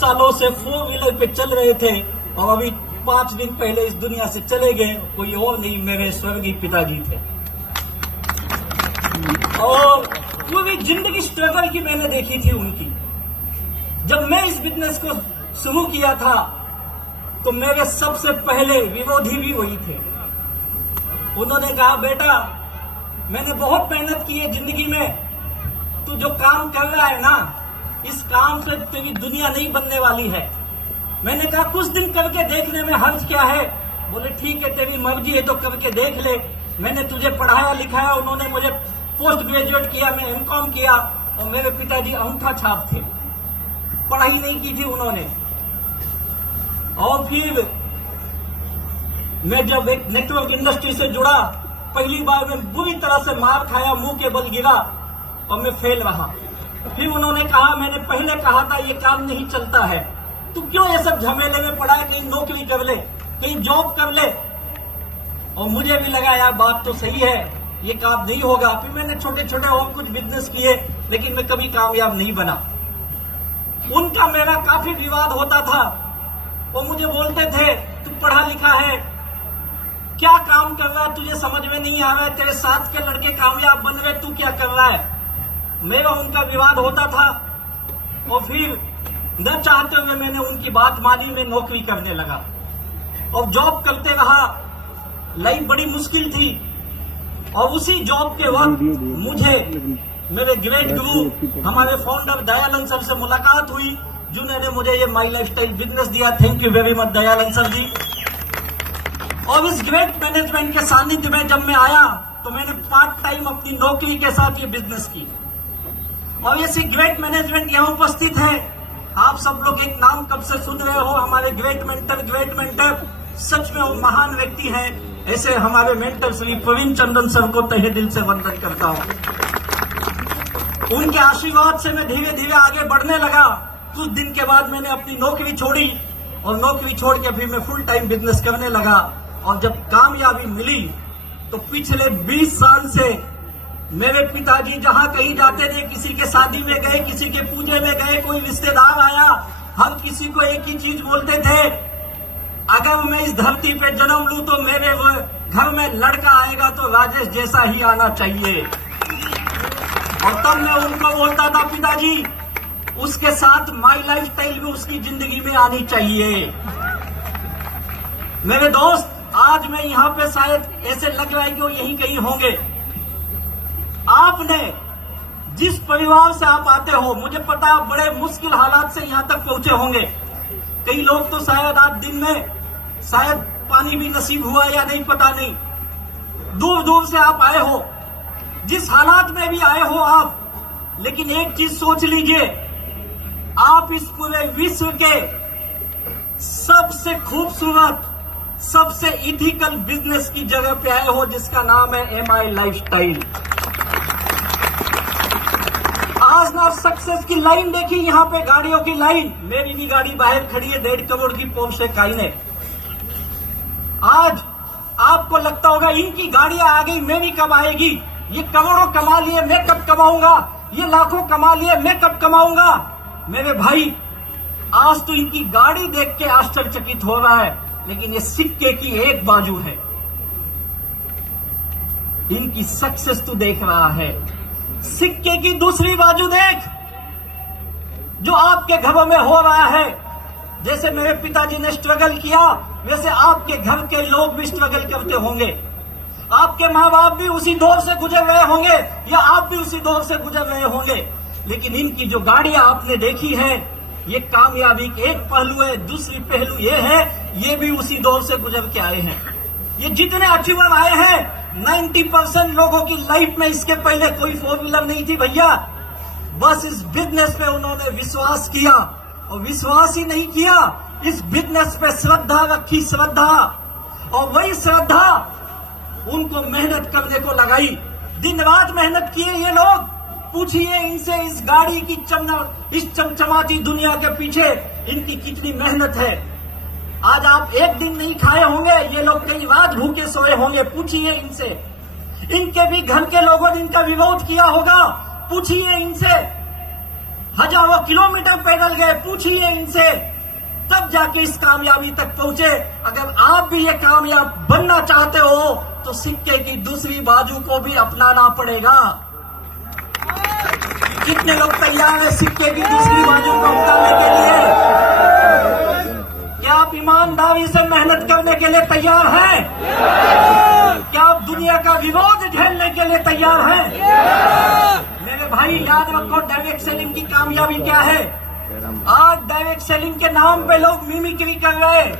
सालों से 4 व्हीलर पे चल रहे थे और अभी 5 दिन पहले इस दुनिया से चले गए। कोई और नहीं, मेरे स्वर्गीय पिताजी थे। और पूरी जिंदगी स्ट्रगल की मैंने देखी थी उनकी। जब मैं इस बिजनेस को शुरू किया था तो मेरे सबसे पहले विरोधी भी वही थे। उन्होंने कहा, बेटा मैंने बहुत मेहनत की है जिंदगी में, तू जो काम कर रहा है ना, इस काम से तेरी दुनिया नहीं बनने वाली है। मैंने कहा कुछ दिन करके देखने में हर्ज क्या है। बोले ठीक है, तेरी मर्जी है तो करके देख ले। मैंने तुझे पढ़ाया लिखाया, उन्होंने मुझे पोस्ट ग्रेजुएट किया, मैं एमकॉम किया और मेरे पिताजी अंगूठा छाप थे, पढ़ाई नहीं की थी उन्होंने। और फिर मैं जब एक नेटवर्क इंडस्ट्री से जुड़ा, पहली बार मैं बुरी तरह से मार खाया, मुंह के बल गिरा और मैं फेल रहा। फिर उन्होंने कहा, मैंने पहले कहा था ये काम नहीं चलता है, तू क्यों ये सब झमेले में पड़ा है, कहीं नौकरी कर ले, कहीं जॉब कर ले। और मुझे भी लगा यार बात तो सही है, ये काम नहीं होगा। फिर मैंने छोटे छोटे और कुछ बिजनेस किए, लेकिन मैं कभी कामयाब नहीं बना। उनका मेरा काफी विवाद होता था। वो मुझे बोलते थे, तू पढ़ा लिखा है, क्या काम कर रहा है, तुझे समझ में नहीं आ रहा है, तेरे साथ के लड़के कामयाब बन रहे, तू क्या कर रहा है। मेरा उनका विवाद होता था और फिर न चाहते हुए मैंने उनकी बात मानी, मैं नौकरी करने लगा और जॉब करते रहा। लाइफ बड़ी मुश्किल थी और उसी जॉब के वक्त मुझे मेरे ग्रेट गुरु हमारे फाउंडर दयानंद सर से मुलाकात हुई, जिन्होंने मुझे ये माई लाइफस्टाइल बिजनेस दिया। Thank you very much Dayanand sir ji. और इस ग्रेट मैनेजमेंट के सानिध्य में जब मैं आया तो मैंने पार्ट टाइम अपनी नौकरी के साथ ये बिजनेस की। और ऐसी ग्रेट मैनेजमेंट यहाँ उपस्थित है। आप सब लोग एक नाम कब से सुन रहे हो, हमारे ग्रेट मेंटर सच में वो महान व्यक्ति हैं। ऐसे हमारे मेंटर श्री प्रवीण चंद्रन सर को तहे दिल से वंदन करता हूँ। उनके आशीर्वाद से मैं धीरे धीरे आगे बढ़ने लगा। कुछ दिन के बाद मैंने अपनी नौकरी छोड़ी और नौकरी छोड़ के फिर मैं फुल टाइम बिजनेस करने लगा। और जब कामयाबी मिली तो पिछले 20 साल से मेरे पिताजी जहां कहीं जाते थे, किसी के शादी में गए, किसी के पूजे में गए, कोई रिश्तेदार आया, हम किसी को एक ही चीज बोलते थे, अगर मैं इस धरती पे जन्म लूं तो मेरे घर में लड़का आएगा तो राजेश जैसा ही आना चाहिए। और तब मैं उनको बोलता था, पिताजी उसके साथ माई लाइफस्टाइल भी उसकी जिंदगी में आनी चाहिए। मेरे दोस्त, आज मैं यहाँ पे शायद ऐसे लग रहा है कि वो यहीं कहीं होंगे। आपने जिस परिवार से आप आते हो, मुझे पता है आप बड़े मुश्किल हालात से यहाँ तक पहुंचे होंगे। कई लोग तो शायद आज दिन में शायद पानी भी नसीब हुआ या नहीं, पता नहीं। दूर दूर से आप आए हो, जिस हालात में भी आए हो आप, लेकिन एक चीज सोच लीजिए, आप इस पूरे विश्व के सबसे खूबसूरत, सबसे इथिकल बिजनेस की जगह पे आए हो, जिसका नाम है MI लाइफस्टाइल। आज ना सक्सेस की लाइन देखी, यहाँ पे गाड़ियों की लाइन। मेरी भी गाड़ी बाहर खड़ी है, 1.5 करोड़ की पोर्शे काइनेट। आज आपको लगता होगा इनकी गाड़ियां आ गई, मेरी कब आएगी, ये करोड़ों कमा लिए, मैं कब कमाऊंगा, ये लाखों कमा लिए, मैं कब कमाऊंगा। मेरे भाई, आज तो इनकी गाड़ी देख के आश्चर्यचकित हो रहा है, लेकिन ये सिक्के की एक बाजू है। इनकी सक्सेस तू देख रहा है, सिक्के की दूसरी बाजू देख, जो आपके घरों में हो रहा है। जैसे मेरे पिताजी ने स्ट्रगल किया, वैसे आपके घर के लोग भी स्ट्रगल करते होंगे। आपके माँ बाप भी उसी दौर से गुजर रहे होंगे, या आप भी उसी दौर से गुजर रहे होंगे। लेकिन इनकी जो गाड़ियां आपने देखी है, ये कामयाबी के एक पहलू है। दूसरी पहलू ये है, ये भी उसी दौर से गुजर के आए हैं। ये जितने अचीवर आए हैं, 90% लोगों की लाइफ में इसके पहले कोई 4 व्हीलर नहीं थी भैया। बस इस बिजनेस पे उन्होंने विश्वास किया, और विश्वास ही नहीं किया, इस बिजनेस पे श्रद्धा रखी, श्रद्धा। और वही श्रद्धा उनको मेहनत करने को लगाई। दिन रात मेहनत किए ये लोग। पूछिए इनसे, इस गाड़ी की इस चमचमाती दुनिया के पीछे इनकी कितनी मेहनत है। आज आप एक दिन नहीं खाए होंगे, ये लोग कई रात भूखे सोए होंगे। पूछिए इनसे। इनके भी घर के लोगों ने इनका विरोध किया होगा, पूछिए इनसे। हजारों किलोमीटर पैदल गए, पूछिए इनसे, तब जाके इस कामयाबी तक पहुंचे। अगर आप भी ये कामयाब बनना चाहते हो तो सिक्के की दूसरी बाजू को भी अपनाना पड़ेगा। कितने लोग तैयार हैं सिक्के की दूसरी बाजू को अपनाने के लिए? क्या आप ईमानदारी से मेहनत करने के लिए तैयार हैं? क्या आप दुनिया का विरोध झेलने के लिए तैयार हैं? मेरे भाई याद रखो, डायरेक्ट सेलिंग की कामयाबी क्या है। आज डायरेक्ट सेलिंग के नाम पे लोग मिमिक्री कर रहे हैं,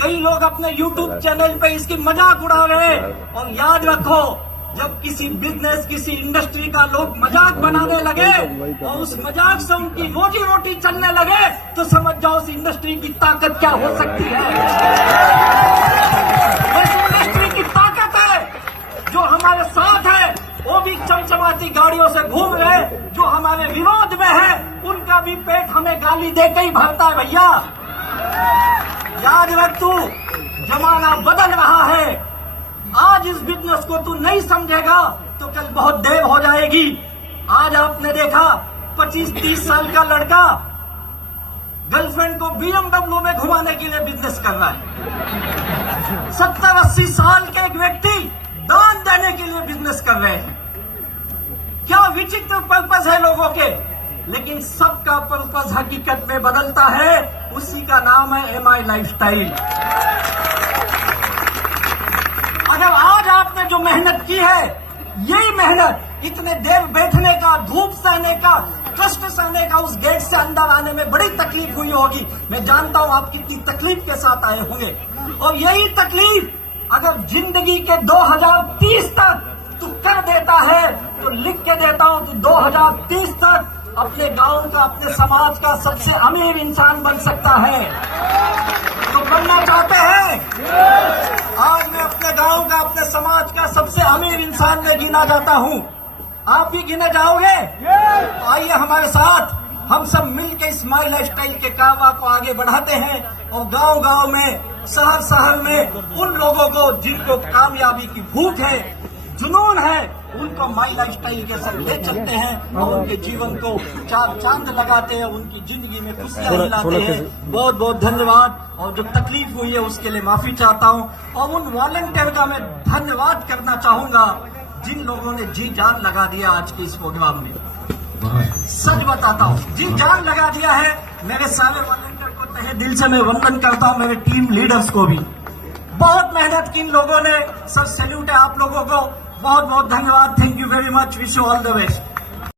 कई लोग अपने YouTube चैनल पे इसकी मजाक उड़ा रहे हैं। और याद रखो, जब किसी बिजनेस, किसी इंडस्ट्री का लोग मजाक बनाने लगे और उस मजाक से उनकी रोजी रोटी चलने लगे तो समझ जाओ उस इंडस्ट्री की ताकत क्या हो सकती है। इस इंडस्ट्री की ताकत है जो हमारे साथ है, वो भी चमचमाती गाड़ियों से घूम रहे, जो हमारे विरोध में है उनका भी पेट हमें गाली देके ही भरता है भैया। याद रख, तू जमाना बदल रहा है। आज इस बिजनेस को तू नहीं समझेगा तो कल बहुत देर हो जाएगी। आज आपने देखा 25-30 साल का लड़का गर्लफ्रेंड को BMW में घुमाने के लिए बिजनेस कर रहा है। 70-80 साल के एक व्यक्ति दान देने के लिए बिजनेस कर रहे हैं। क्या विचित्र पर्पस है लोगों के, लेकिन सबका पर्पस हकीकत में बदलता है। उसी का नाम है MI लाइफस्टाइल। अगर आज आपने जो मेहनत की है, यही मेहनत इतने देर बैठने का, धूप सहने का, कष्ट सहने का, उस गेट से अंदर आने में बड़ी तकलीफ हुई होगी। मैं जानता हूं आप कितनी तकलीफ के साथ आए होंगे। और यही तकलीफ अगर जिंदगी के 2030 तक तू कर देता है तो लिख के देता हूं, तू 2030 तक अपने गांव का, अपने समाज का सबसे अमीर इंसान बन सकता है। तो बनना चाहते हैं? आज मैं अपने गांव का, अपने समाज का सबसे अमीर इंसान में गिना जाता हूं। आप भी गिने जाओगे? तो आइए हमारे साथ, हम सब मिलकर इस माई लाइफस्टाइल के कारवा को आगे बढ़ाते हैं और गांव गांव में, शहर शहर में उन लोगों को जिनको कामयाबी की भूख है, जुनून है, उनको माई लाइफस्टाइल के साथ ले चलते हैं और उनके जीवन को चार चांद लगाते हैं, उनकी जिंदगी में खुशियां मिलाते हैं। बहुत बहुत धन्यवाद। और जो तकलीफ हुई है उसके लिए माफी चाहता हूं। और उन वॉलंटियर का मैं धन्यवाद करना चाहूंगा जिन लोगों ने जी जान लगा दिया आज के इस प्रोग्राम में। सच बताता हूं, जी जान लगा दिया है। मेरे सारे वॉलंटियर को तहे दिल से मैं वंदन करता हूं, मेरे टीम लीडर्स को भी। बहुत मेहनत की इन लोगों ने। सर सैल्यूट है आप लोगों को। बहुत बहुत धन्यवाद। Thank you very much. Wish you all the best.